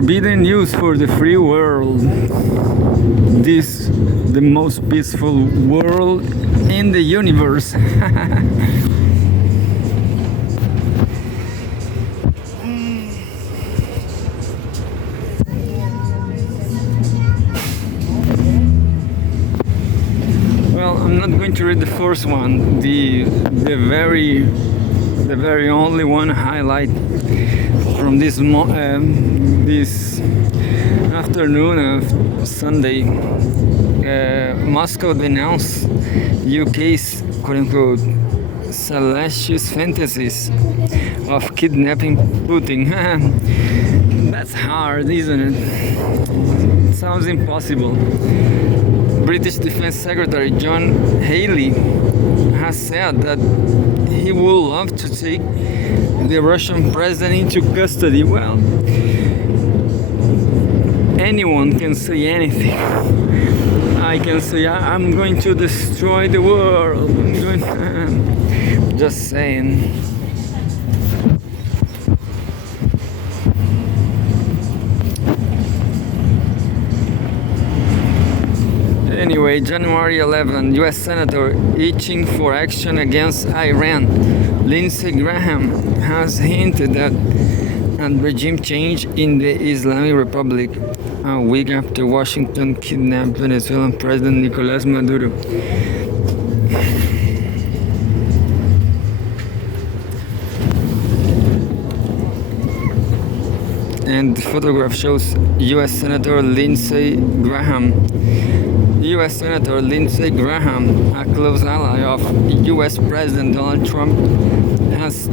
Forbidden news for the free world. This the most peaceful world in the universe. Well, I'm not going to read the first one. The very only one highlight from this afternoon of Sunday. Moscow denounced UK's quote-unquote salacious fantasies of kidnapping Putin. That's hard, isn't it? It sounds impossible. British Defense Secretary John Healey has said that he would love to take the Russian president into custody. Well, anyone can say anything. I can say I'm going to destroy the world. Just saying. Anyway, January 11, U.S. Senator itching for action against Iran, Lindsey Graham has hinted at regime change in the Islamic Republic a week after Washington kidnapped Venezuelan President Nicolás Maduro. And the photograph shows U.S. Senator Lindsey Graham. U.S. Senator Lindsey Graham, a close ally of U.S. President Donald Trump, has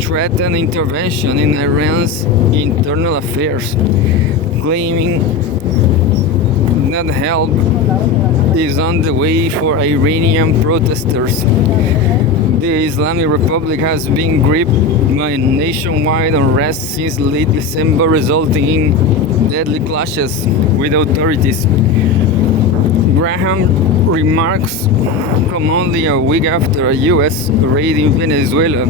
threatened intervention in Iran's internal affairs, claiming that help is on the way for Iranian protesters. The Islamic Republic has been gripped by nationwide unrest since late December, resulting in deadly clashes with authorities. Graham remarks come only a week after a U.S. raid in Venezuela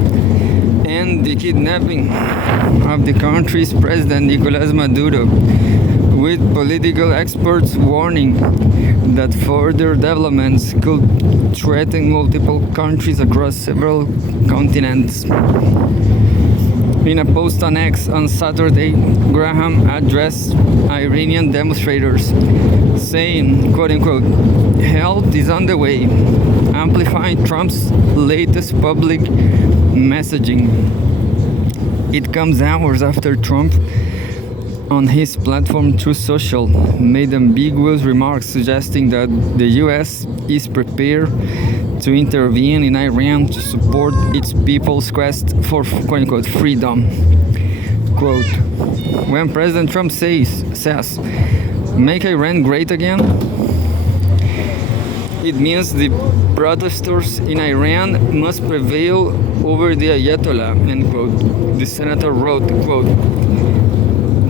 and the kidnapping of the country's president Nicolás Maduro, with political experts warning that further developments could threaten multiple countries across several continents. In a post on X on Saturday, Graham addressed Iranian demonstrators, saying, quote-unquote, help is on the way, amplifying Trump's latest public messaging. It comes hours after Trump, on his platform Truth Social, made ambiguous remarks suggesting that the U.S. is prepared to intervene in Iran to support its people's quest for quote-unquote freedom. Quote, when President Trump says, make Iran great again, it means the protesters in Iran must prevail over the Ayatollah, end quote. The senator wrote, quote,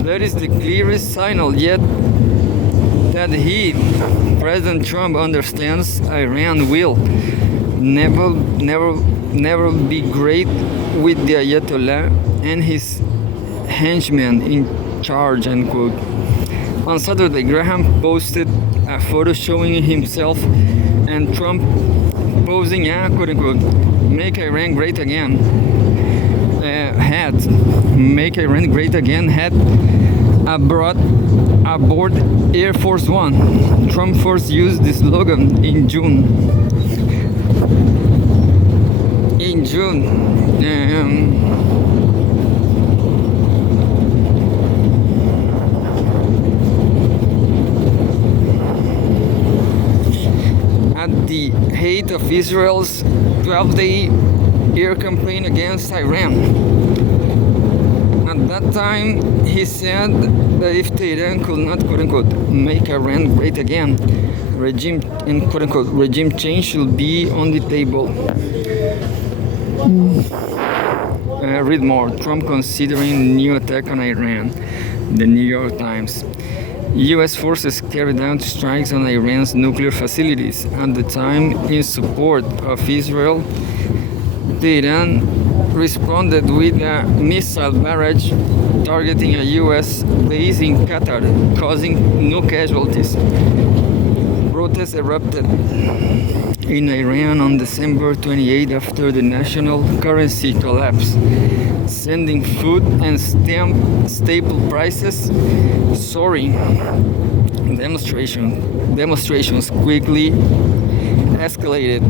that is the clearest signal yet that President Trump, understands Iran will never be great with the Ayatollah and his henchmen in charge, end quote. On Saturday, Graham posted a photo showing himself and Trump posing a quote-unquote make Iran great again hat. Make Iran great again hat aboard Air Force One. Trump first used this slogan in June. At the height of Israel's 12-day air campaign against Iran. At that time, he said that if Tehran could not, quote-unquote, make Iran great again, regime change should be on the table. Read more. Trump considering new attack on Iran. The New York Times. U.S. forces carried out strikes on Iran's nuclear facilities at the time in support of Israel. Tehran responded with a missile barrage targeting a US base in Qatar, causing no casualties. Protests erupted in Iran on December 28 after the national currency collapsed, sending food and staple prices soaring. Demonstrations quickly escalated,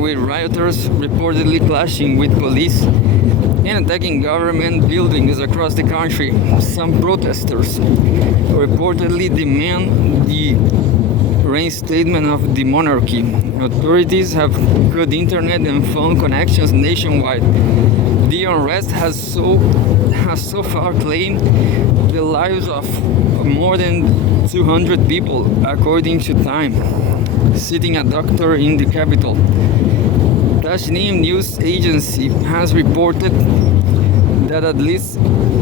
with rioters reportedly clashing with police and attacking government buildings across the country. Some protesters reportedly demand the reinstatement of the monarchy. Authorities have cut internet and phone connections nationwide. The unrest has so far claimed the lives of more than 200 people, according to Time, citing a doctor in the capital. Tasnim news agency has reported that at least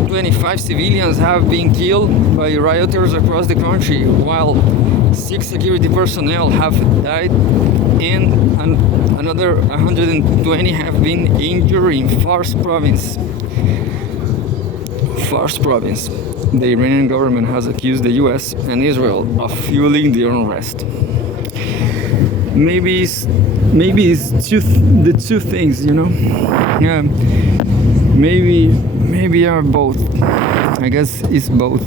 25 civilians have been killed by rioters across the country, while 6 security personnel have died and another 120 have been injured in Fars province. The Iranian government has accused the US and Israel of fueling the unrest. Maybe it's the two things, you know. Yeah, maybe are both. I guess it's both.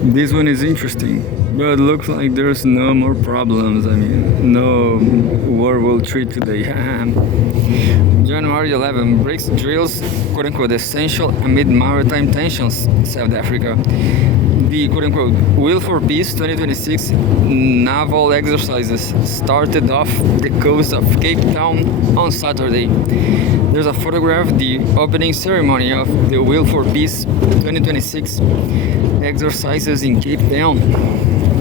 This one is interesting, but looks like there's no more problems. I mean, no World War III today. January 11, BRICS drills quote-unquote essential amid maritime tensions, South Africa. The quote-unquote Will for Peace 2026 naval exercises started off the coast of Cape Town on Saturday. There's a photograph, the opening ceremony of the Will for Peace 2026 exercises in Cape Town,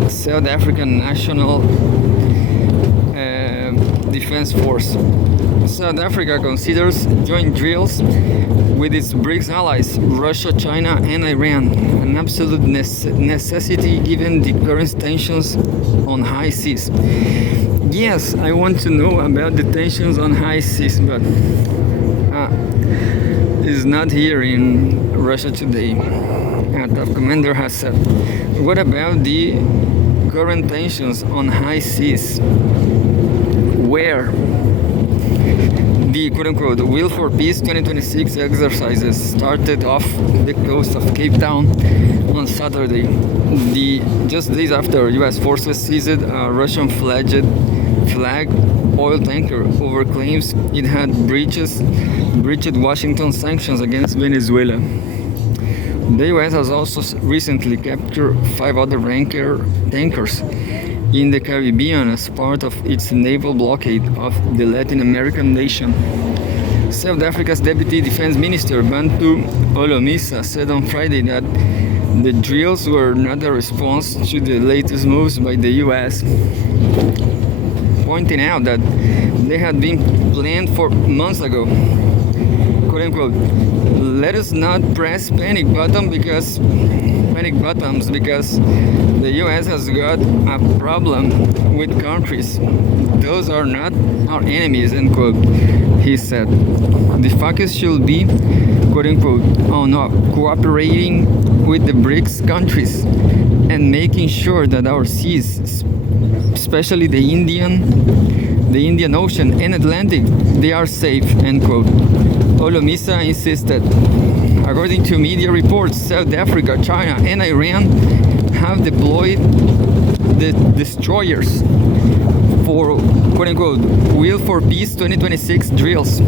South African National Defense Force. South Africa considers joint drills with its BRICS allies, Russia, China, and Iran, an absolute necessity given the current tensions on high seas. Yes, I want to know about the tensions on high seas, but it's not here in Russia today. A top commander has said. What about the current tensions on high seas? Where? The quote-unquote Will for Peace 2026 exercises started off the coast of Cape Town on Saturday, just days after U.S. forces seized a Russian flag oil tanker over claims it had breached Washington sanctions against Venezuela. The U.S. has also recently captured 5 other tankers in the Caribbean as part of its naval blockade of the Latin American nation. South Africa's Deputy Defense Minister Bantu Holomisa said on Friday that the drills were not a response to the latest moves by the US, pointing out that they had been planned for months ago. Quote unquote, let us not press panic buttons because the US has got a problem with countries. Those are not our enemies, end quote, he said. The focus should be, quote unquote, on cooperating with the BRICS countries and making sure that our seas, especially the Indian Ocean and Atlantic, they are safe, end quote. Holomisa insisted. According to media reports, South Africa, China, and Iran have deployed the destroyers for quote-unquote Will for Peace 2026 drills,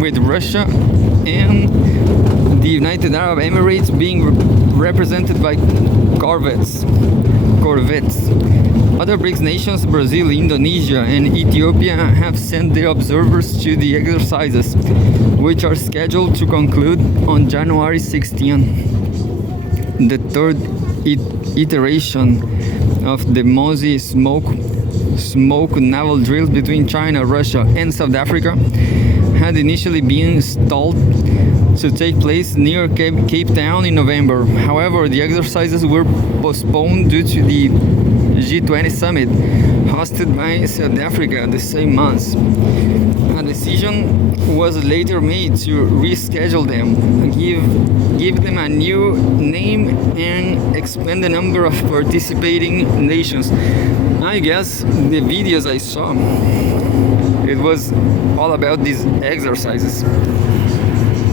with Russia and the United Arab Emirates being represented by corvettes. Other BRICS nations, Brazil, Indonesia, and Ethiopia, have sent their observers to the exercises, which are scheduled to conclude on January 16. The third iteration of the Mossi Smoke smoke naval drills between China, Russia, and South Africa had initially been stalled to take place near Cape Town in November. However, the exercises were postponed due to the G20 summit hosted by South Africa the same month. A decision was later made to reschedule them, give them a new name, and expand the number of participating nations. I guess the videos I saw, it was all about these exercises.